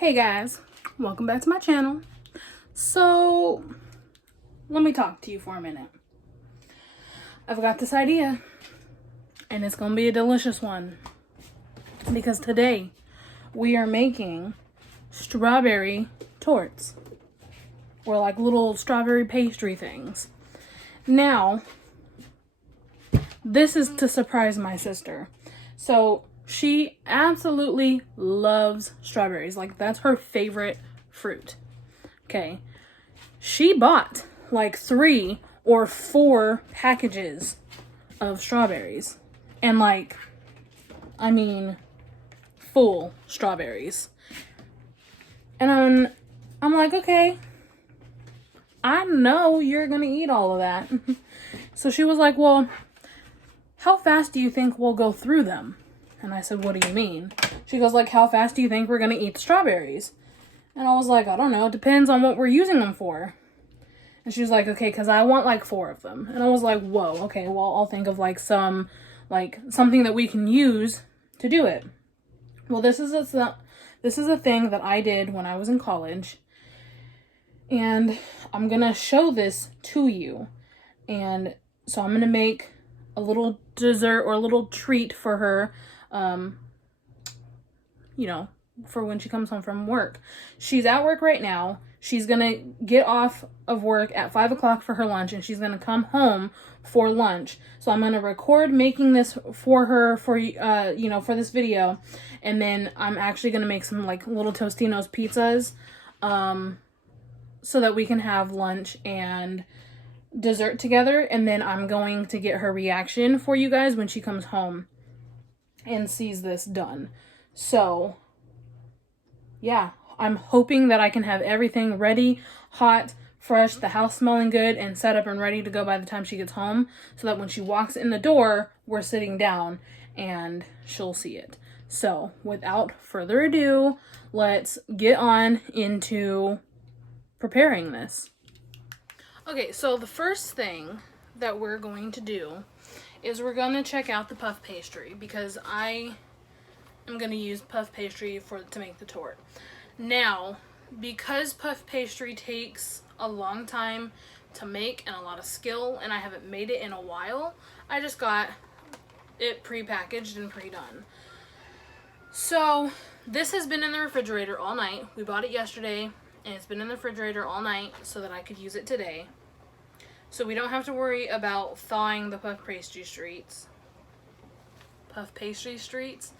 Hey guys, welcome back to my channel. So let me talk to you for a minute. I've got this idea and it's gonna be a delicious one because today we are making strawberry torts, or like little strawberry pastry things. Now this is to surprise my sister. So she absolutely loves strawberries. Like, that's her favorite fruit. Okay. She bought like 3 or 4 packages of strawberries. And like, I mean, full strawberries. And I'm like, okay, I know you're gonna eat all of that. So she was like, well, how fast do you think we'll go through them? And I said, what do you mean? She goes, like, how fast do you think we're going to eat the strawberries? And I was like, I don't know. It depends on what we're using them for. And she was like, okay, because I want like 4 of them. And I was like, whoa, okay, well, I'll think of like something that we can use to do it. Well, this is a thing that I did when I was in college. And I'm going to show this to you. And so I'm going to make a little dessert or a little treat for her, you know, for when she comes home from work. She's at work right now. She's gonna get off of work at 5 o'clock for her lunch, and she's gonna come home for lunch. So I'm gonna record making this for her for for this video, and then I'm actually gonna make some like little Tostino's pizzas, so that we can have lunch and dessert together. And then I'm going to get her reaction for you guys when she comes home and sees this done. So yeah, I'm hoping that I can have everything ready, hot, fresh, the house smelling good, and set up and ready to go by the time she gets home, so that when she walks in the door, we're sitting down and she'll see it. So without further ado, let's get on into preparing this. Okay, so the first thing that we're going to do is we're going to check out the puff pastry, because I am going to use puff pastry to make the tort. Now, because puff pastry takes a long time to make and a lot of skill, and I haven't made it in a while, I just got it pre-packaged and pre-done. So this has been in the refrigerator all night. We bought it yesterday, and it's been in the refrigerator all night so that I could use it today. So we don't have to worry about thawing the puff pastry sheets. Puff pastry sheets.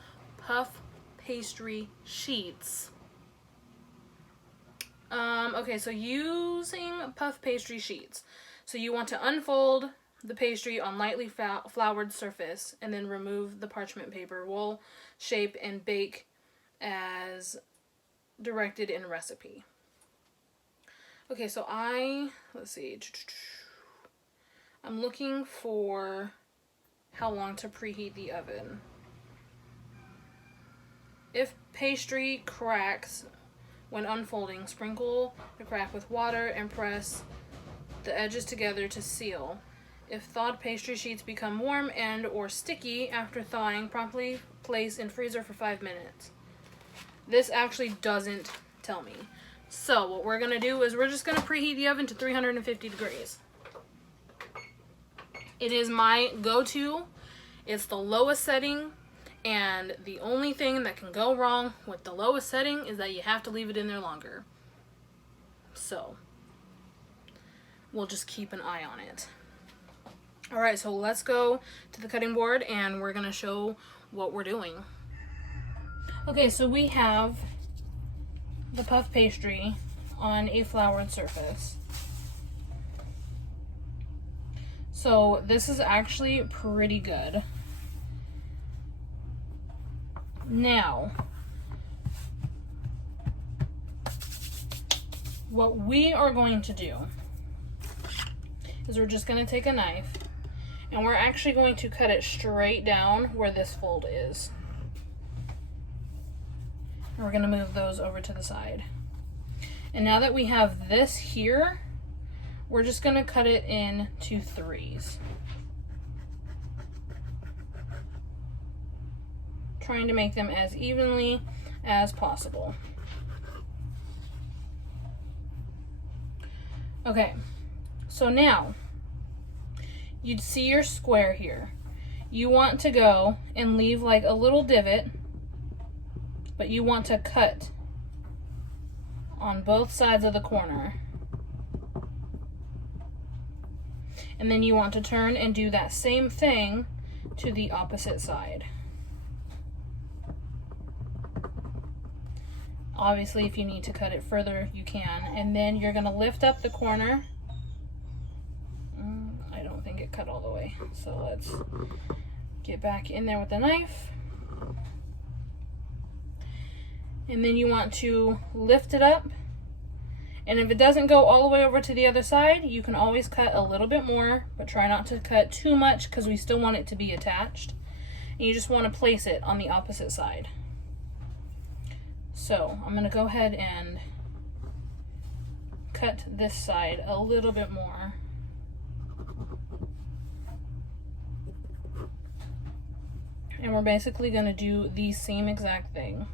Okay, so using puff pastry sheets. So you want to unfold the pastry on lightly floured surface, and then remove the parchment paper, roll, shape, and bake as directed in recipe. Okay, so let's see. I'm looking for how long to preheat the oven. If pastry cracks when unfolding, sprinkle the crack with water and press the edges together to seal. If thawed pastry sheets become warm and or sticky after thawing, promptly place in freezer for 5 minutes. This actually doesn't tell me. So what we're going to do is we're just going to preheat the oven to 350 degrees. It is my go-to. It's the lowest setting, and the only thing that can go wrong with the lowest setting is that you have to leave it in there longer. So we'll just keep an eye on it. Alright, so let's go to the cutting board and we're going to show what we're doing. Okay, so we have the puff pastry on a floured surface. So this is actually pretty good. Now, what we are going to do is we're just going to take a knife, and we're actually going to cut it straight down where this fold is. And we're going to move those over to the side. And now that we have this here, we're just going to cut it into 3s. Trying to make them as evenly as possible. Okay, so now you'd see your square here. You want to go and leave like a little divot, but you want to cut on both sides of the corner. And then you want to turn and do that same thing to the opposite side. Obviously, if you need to cut it further, you can. And then you're gonna lift up the corner. I don't think it cut all the way. So let's get back in there with the knife. And then you want to lift it up. And if it doesn't go all the way over to the other side, you can always cut a little bit more, but try not to cut too much because we still want it to be attached. And you just want to place it on the opposite side. So I'm going to go ahead and cut this side a little bit more. And we're basically going to do the same exact thing.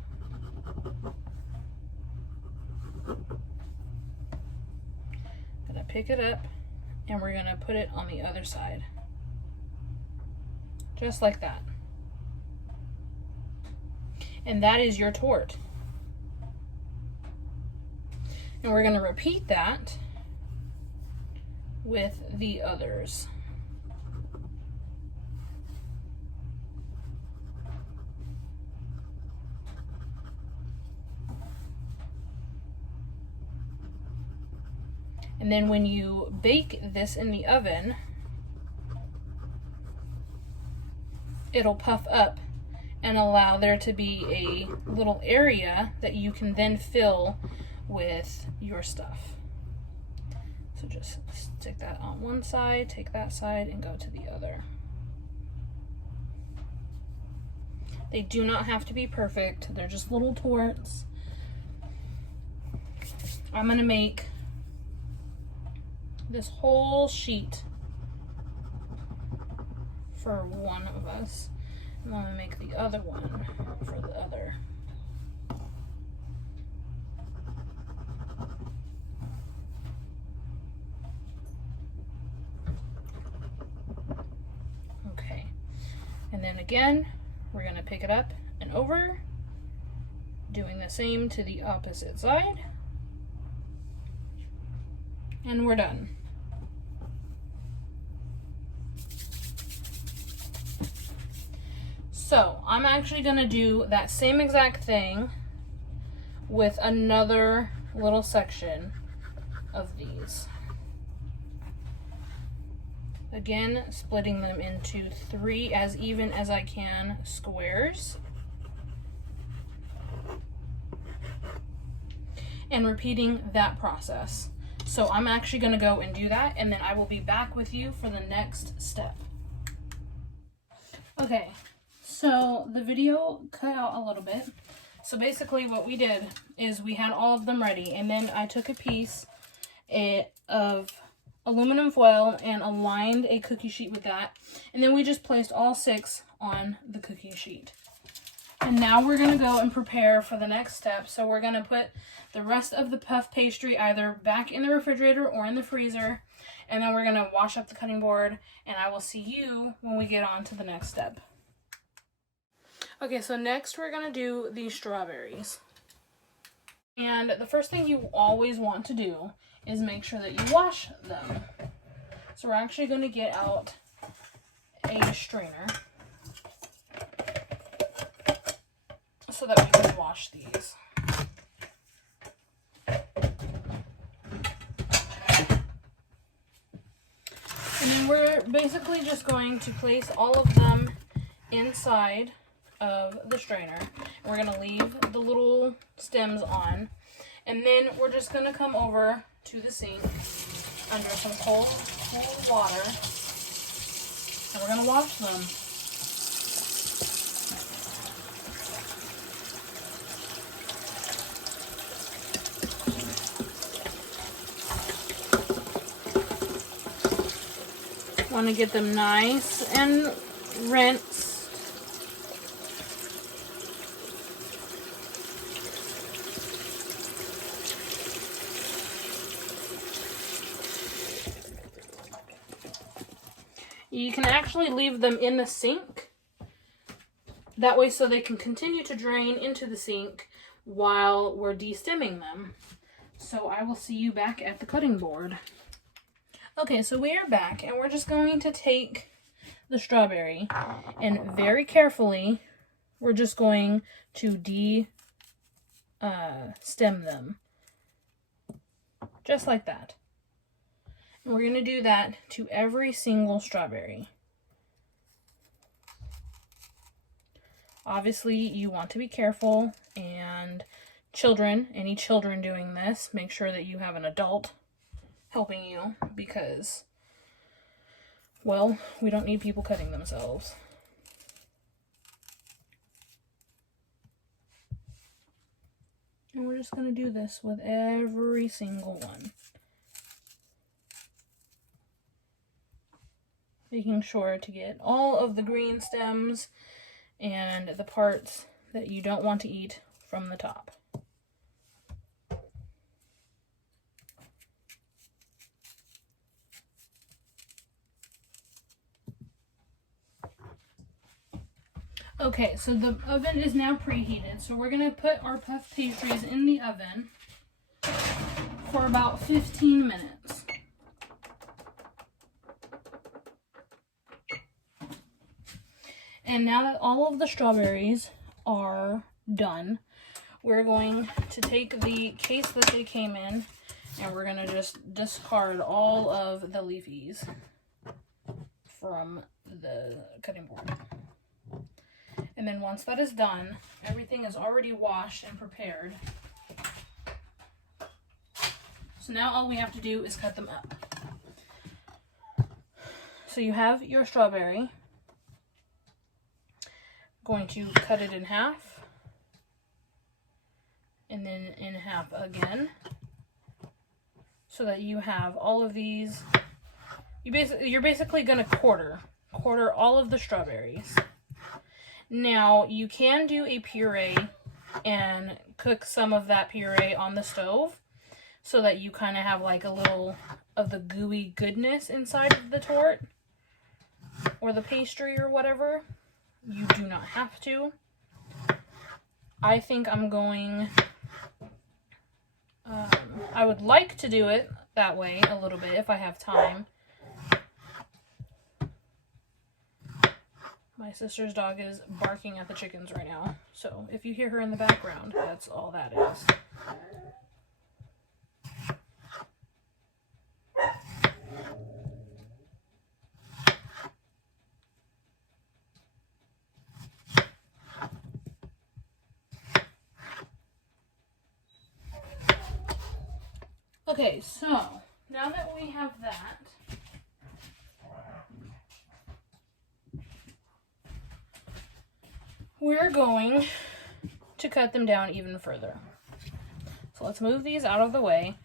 Gonna pick it up and we're gonna put it on the other side. Just like that. And that is your tort. And we're gonna repeat that with the others. And then when you bake this in the oven, it'll puff up and allow there to be a little area that you can then fill with your stuff. So just stick that on one side, take that side, and go to the other. They do not have to be perfect. They're just little torts. I'm gonna make this whole sheet for one of us, and I'm gonna make the other one for the other. Okay, and then again, we're gonna pick it up and over, doing the same to the opposite side, and we're done. So I'm actually gonna do that same exact thing with another little section of these. Again, splitting them into 3 as even as I can squares. And repeating that process. So I'm actually gonna go and do that, and then I will be back with you for the next step. Okay, so the video cut out a little bit. So basically what we did is we had all of them ready, and then I took a piece of aluminum foil and aligned a cookie sheet with that, and then we just placed all 6 on the cookie sheet. And now we're gonna go and prepare for the next step. So we're gonna put the rest of the puff pastry either back in the refrigerator or in the freezer, and then we're gonna wash up the cutting board, and I will see you when we get on to the next step. Okay, so next we're gonna do the strawberries. And the first thing you always want to do is make sure that you wash them. So we're actually gonna get out a strainer so that we can wash these. And then we're basically just going to place all of them inside of the strainer. And we're going to leave the little stems on. And then we're just going to come over to the sink under some cold water. And we're going to wash them. Want to get them nice and rinsed. You can actually leave them in the sink. That way so they can continue to drain into the sink while we're de-stemming them. So I will see you back at the cutting board. Okay, so we are back and we're just going to take the strawberry and very carefully we're just going to stem them. Just like that. And we're going to do that to every single strawberry. Obviously, you want to be careful, and children, any children doing this, make sure that you have an adult helping you because, well, we don't need people cutting themselves. And we're just going to do this with every single one. Making sure to get all of the green stems and the parts that you don't want to eat from the top. Okay, so the oven is now preheated, so we're going to put our puff pastries in the oven for about 15 minutes. And now that all of the strawberries are done, we're going to take the case that they came in and we're going to just discard all of the leafies from the cutting board. And then once that is done, everything is already washed and prepared. So now all we have to do is cut them up. So you have your strawberry. Going to cut it in half and then in half again so that you have all of these. You're basically going to quarter all of the strawberries. Now you can do a puree and cook some of that puree on the stove so that you kind of have like a little of the gooey goodness inside of the tort or the pastry or whatever. You do not have to. I think I'm going, I would like to do it that way a little bit if I have time. My sister's dog is barking at the chickens right now. So if you hear her in the background, that's all that is. Okay, so now that we have that, we're going to cut them down even further. So let's move these out of the way.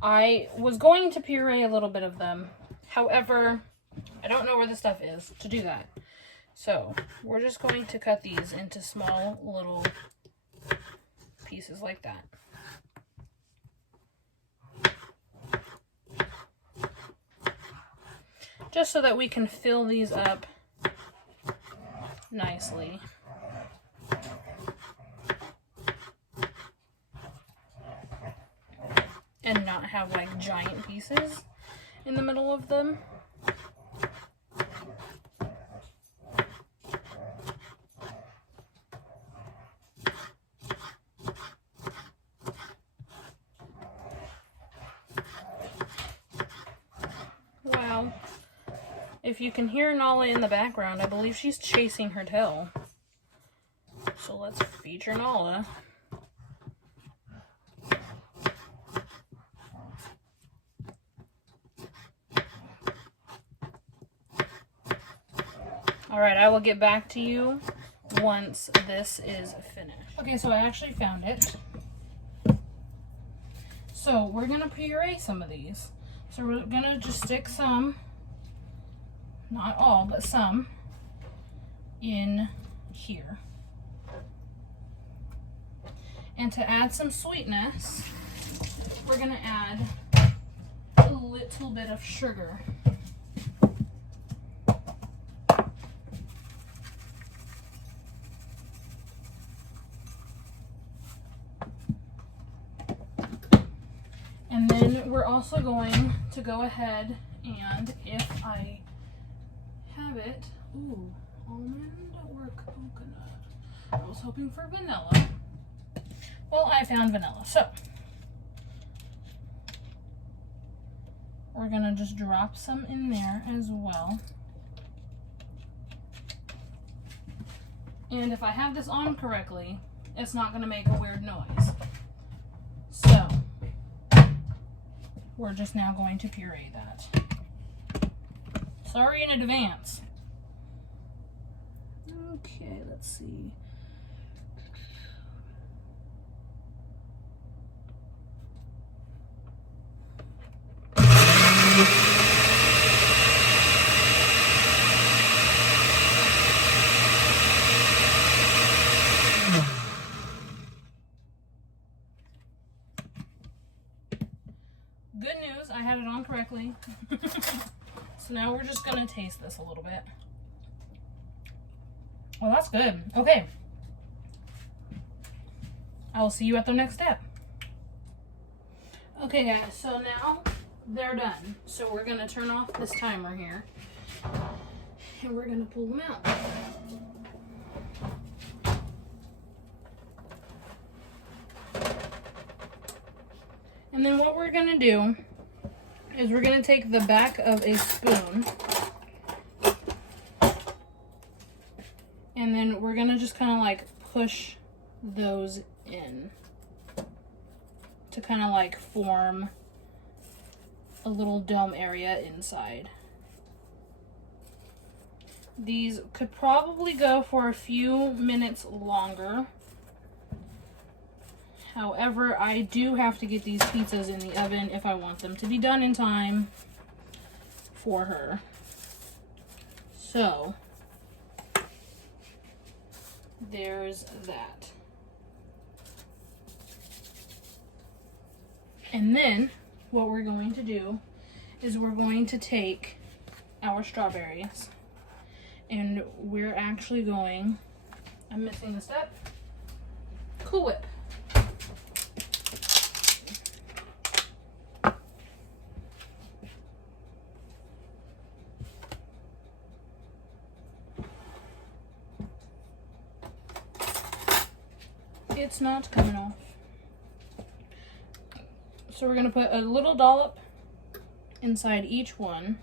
I was going to puree a little bit of them. However, I don't know where the stuff is to do that. So we're just going to cut these into small little pieces like that. Just so that we can fill these up nicely. And not have like giant pieces in the middle of them. Wow. If you can hear Nala in the background, I believe she's chasing her tail. So let's feature Nala. Alright, I will get back to you once this is finished. Okay, so I actually found it. So we're going to puree some of these. So we're going to just stick some, not all, but some, in here. And to add some sweetness, we're going to add a little bit of sugar. we're also going to go ahead and, if I have it, ooh, almond or coconut. I was hoping for vanilla. Well, I found vanilla, so we're gonna just drop some in there as well. And if I have this on correctly, it's not gonna make a weird noise. So we're just now going to puree that. Sorry in advance. Okay, let's see. Good news, I had it on correctly. So now we're just gonna taste this a little bit. Well, that's good. Okay. I will see you at the next step. Okay guys, so now they're done. So we're gonna turn off this timer here. And we're gonna pull them out. And then what we're gonna do is we're gonna take the back of a spoon and then we're gonna just kind of like push those in to kind of like form a little dome area inside. These could probably go for a few minutes longer. However, I do have to get these pizzas in the oven if I want them to be done in time for her. So, there's that. And then, what we're going to do is we're going to take our strawberries and we're actually going, I'm missing the step, Cool Whip. It's not coming off. So we're going to put a little dollop inside each one.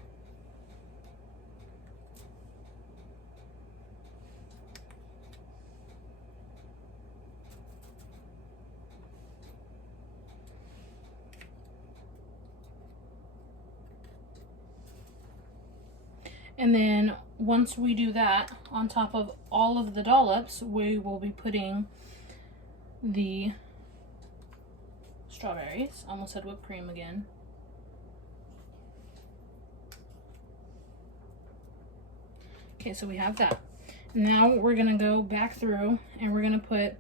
And then once we do that, on top of all of the dollops, we will be putting the strawberries. Almost said whipped cream again. Okay, so we have that. Now we're gonna go back through and we're gonna put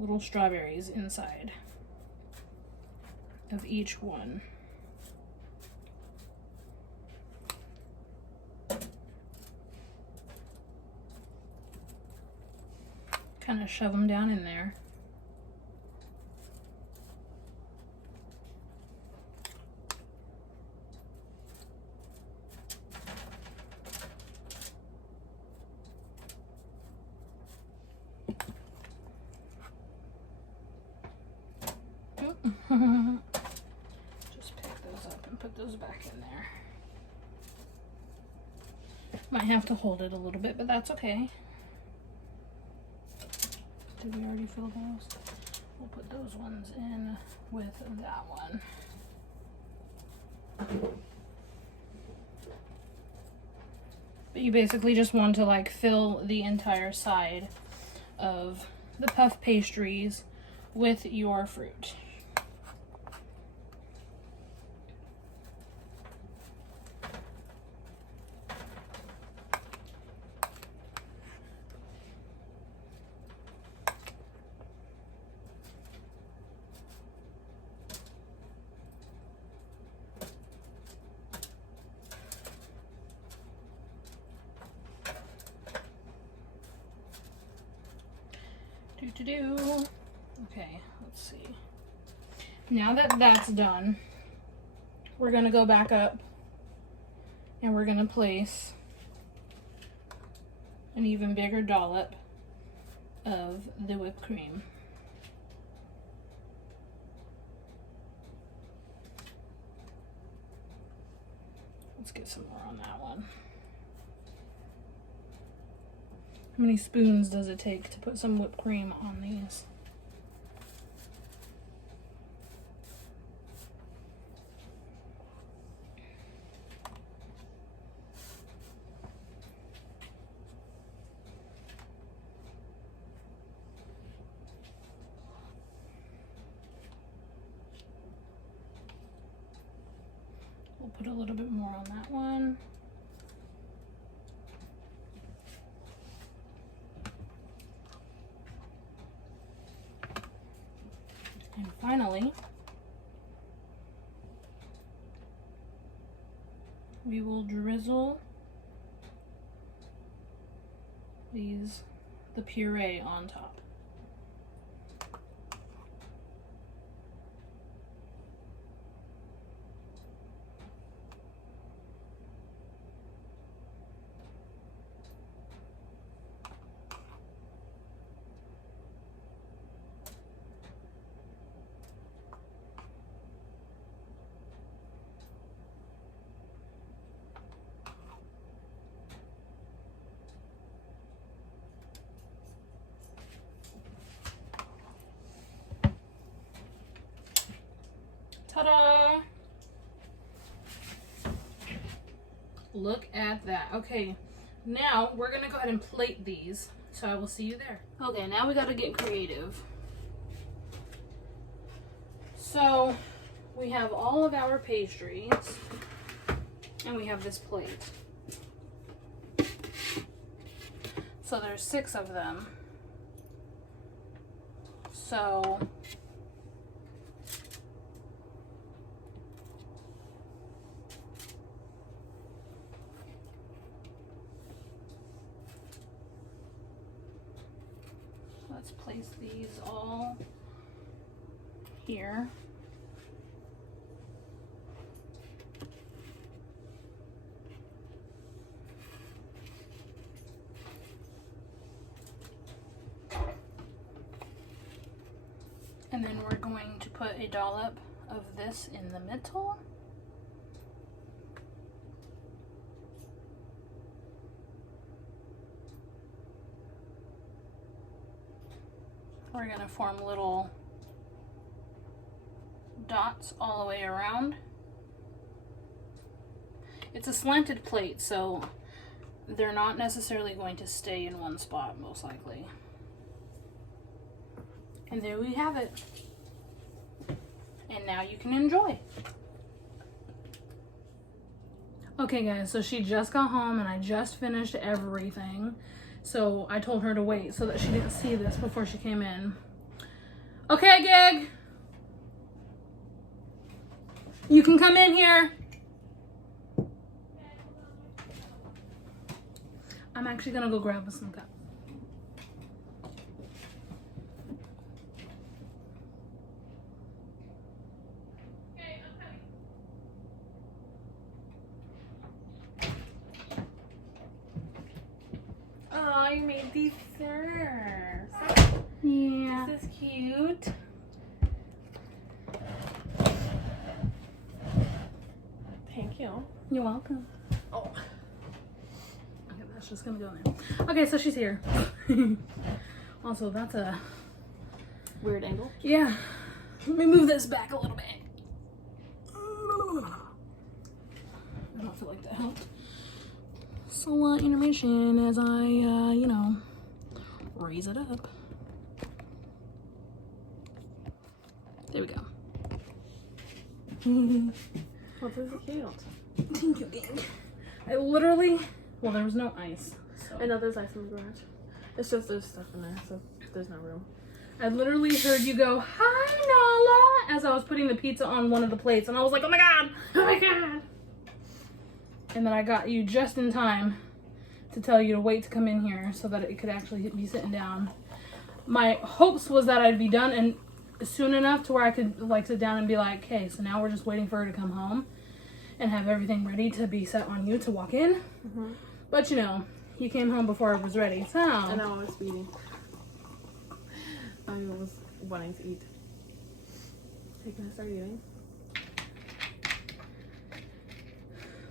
little strawberries inside of each one. Kind of shove them down in there. Just pick those up and put those back in there. Might have to hold it a little bit, but that's okay. Did we already fill those? We'll put those ones in with that one. But you basically just want to like fill the entire side of the puff pastries with your fruit. Okay, let's see. Now that that's done, we're gonna go back up and we're gonna place an even bigger dollop of the whipped cream. Let's get some more on that one. How many spoons does it take to put some whipped cream on these? We'll put a little bit more on that one. And finally, we will drizzle the puree on top. Ta-da! Look at that. Okay, now we're gonna go ahead and plate these. So I will see you there. Okay, now we gotta get creative. So we have all of our pastries and we have this plate. So there's 6 of them. So let's place these all here. And then we're going to put a dollop of this in the middle. We're going to form little dots all the way around. It's a slanted plate, so they're not necessarily going to stay in one spot, most likely. And there we have it. And now you can enjoy. Okay guys, so she just got home and I just finished everything. So I told her to wait so that she didn't see this before she came in. Okay, Gig. You can come in here. I'm actually gonna go grab us some cup. Okay, I'm coming. Oh, you made these serves. Yeah. This is cute. Thank you. You're welcome. Oh. Okay, that's just gonna go in there. Okay, so she's here. Also, that's a Weird angle. yeah. Let me move this back a little bit. I don't feel like that helped. So intermission as I you know, raise it up. There we go. Well, this is cute. Thank you, gang. I literally, well, there was no ice. So. I know there's ice in the garage. It's just there's stuff in there, so there's no room. I literally heard you go, "Hi, Nala," as I was putting the pizza on one of the plates, and I was like, "Oh my god, oh my god!" And then I got you just in time to tell you to wait to come in here so that it could actually be sitting down. My hopes was that I'd be done and soon enough to where I could like sit down and be like, "Okay, so now we're just waiting for her to come home." and have everything ready to be set on you to walk in. But you know, you came home before it was ready, so. And I was feeding. I was wanting to eat. Hey, can I start eating?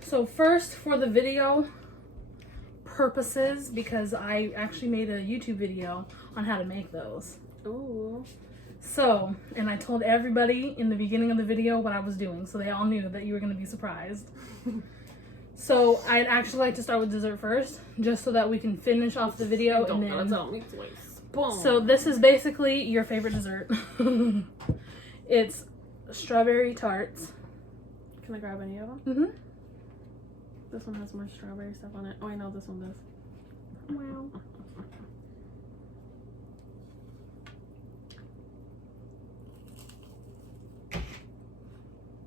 So first, for the video purposes, because I actually made a YouTube video on how to make those. Ooh. So, and I told everybody in the beginning of the video what I was doing, so they all knew that you were going to be surprised. So, I'd actually like to start with dessert first, just so that we can finish off the video. Don't and then... tell me twice. Boom. So, this is basically your favorite dessert. It's strawberry tarts. Can I grab any of them? Mm-hmm. This one has more strawberry stuff on it. Oh, I know this one does. Wow.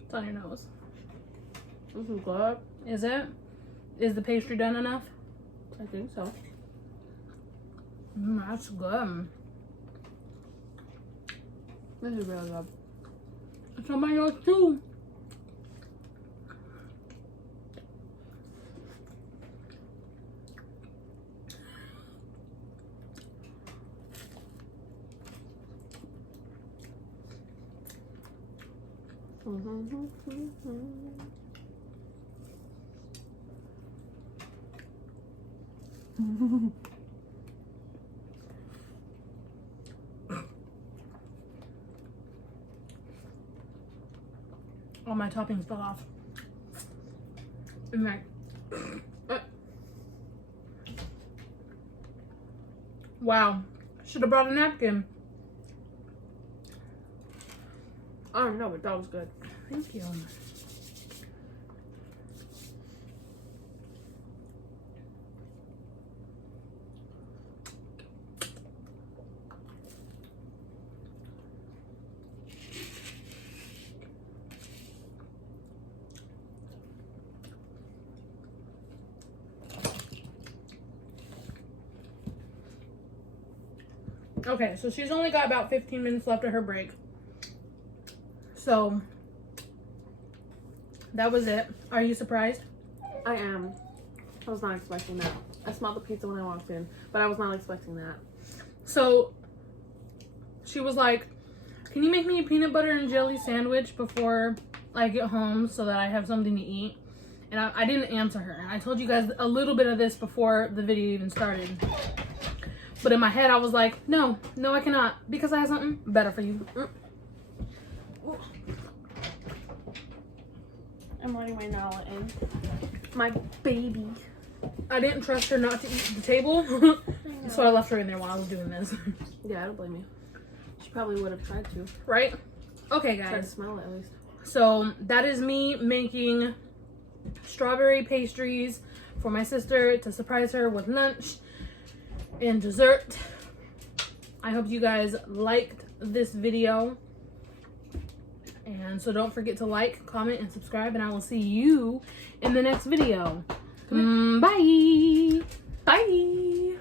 It's on your nose. This is good. Is it? Is the pastry done enough? I think so. That's good. This is really good. It's on my nose too. All my toppings fell off. And like, wow, should have brought a napkin. I don't know, but that was good. Thank you. Okay, so she's only got about 15 minutes left of her break. So, that was it. Are you surprised? I am. I was not expecting that. I smelled the pizza when I walked in, but I was not expecting that. So, she was like, can you make me a peanut butter and jelly sandwich before I get home so that I have something to eat? And I didn't answer her. And I told you guys a little bit of this before the video even started. But in my head, I was like, no, I cannot. Because I have something better for you. I'm letting my Nala in. My baby. I didn't trust her not to eat at the table. So I left her in there while I was doing this. Yeah, I don't blame you. She probably would have tried to. Right? Okay, Try to guys. smell it at least. So that is me making strawberry pastries for my sister to surprise her with lunch and dessert. I hope you guys liked this video. And so don't forget to like, comment, and subscribe. And I will see you in the next video. Bye. Bye.